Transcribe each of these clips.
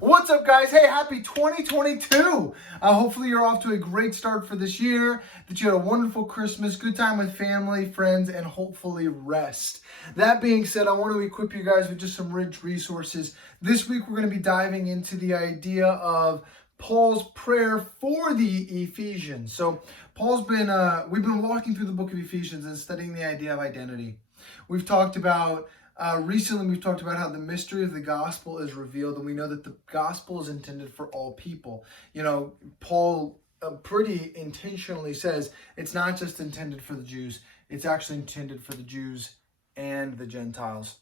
What's up, guys? Hey, happy 2022. Hopefully you're off to a great start for this year, that you had a wonderful Christmas, good time with family, friends, and hopefully rest. That being said, I want to equip you guys with just some rich resources. This week, we're going to be diving into the idea of Paul's prayer for the Ephesians. So we've been walking through the book of Ephesians and studying the idea of identity. We've talked about Recently, we've talked about how the mystery of the gospel is revealed, and we know that the gospel is intended for all people. You know, Paul pretty intentionally says it's not just intended for the Jews, it's actually intended for the Jews and the Gentiles.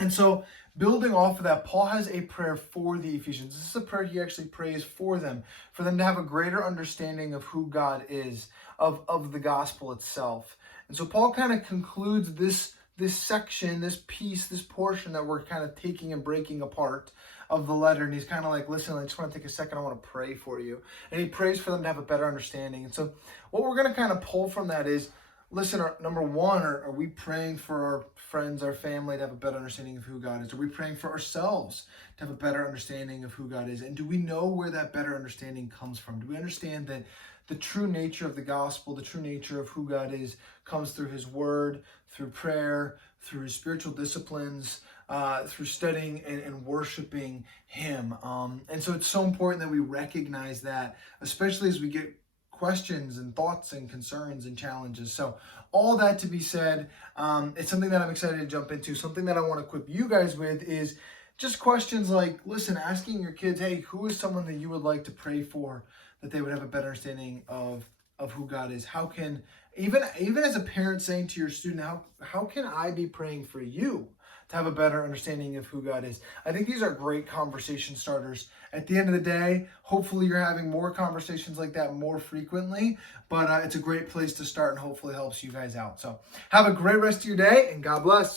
And so, building off of that, Paul has a prayer for the Ephesians. This is a prayer he actually prays for them to have a greater understanding of who God is, of the gospel itself. And so Paul kind of concludes this section, this piece, this portion that we're kind of taking and breaking apart of the letter. And he's kind of like, listen, I just want to take a second. I want to pray for you. And he prays for them to have a better understanding. And so what we're going to kind of pull from that is, listen, number one, are we praying for our friends, our family to have a better understanding of who God is? Are we praying for ourselves to have a better understanding of who God is? And do we know where that better understanding comes from? Do we understand that the true nature of the gospel, the true nature of who God is, comes through his word, through prayer, through his spiritual disciplines, through studying and worshiping him. And so it's so important that we recognize that, especially as we get questions and thoughts and concerns and challenges. So all that to be said, it's something that I'm excited to jump into. Something that I want to equip you guys with is just questions like, listen, asking your kids, hey, who is someone that you would like to pray for, that they would have a better understanding of who God is? How can, even as a parent saying to your student, how can I be praying for you to have a better understanding of who God is? I think these are great conversation starters. At the end of the day, hopefully you're having more conversations like that more frequently, but it's a great place to start and hopefully helps you guys out. So have a great rest of your day and God bless.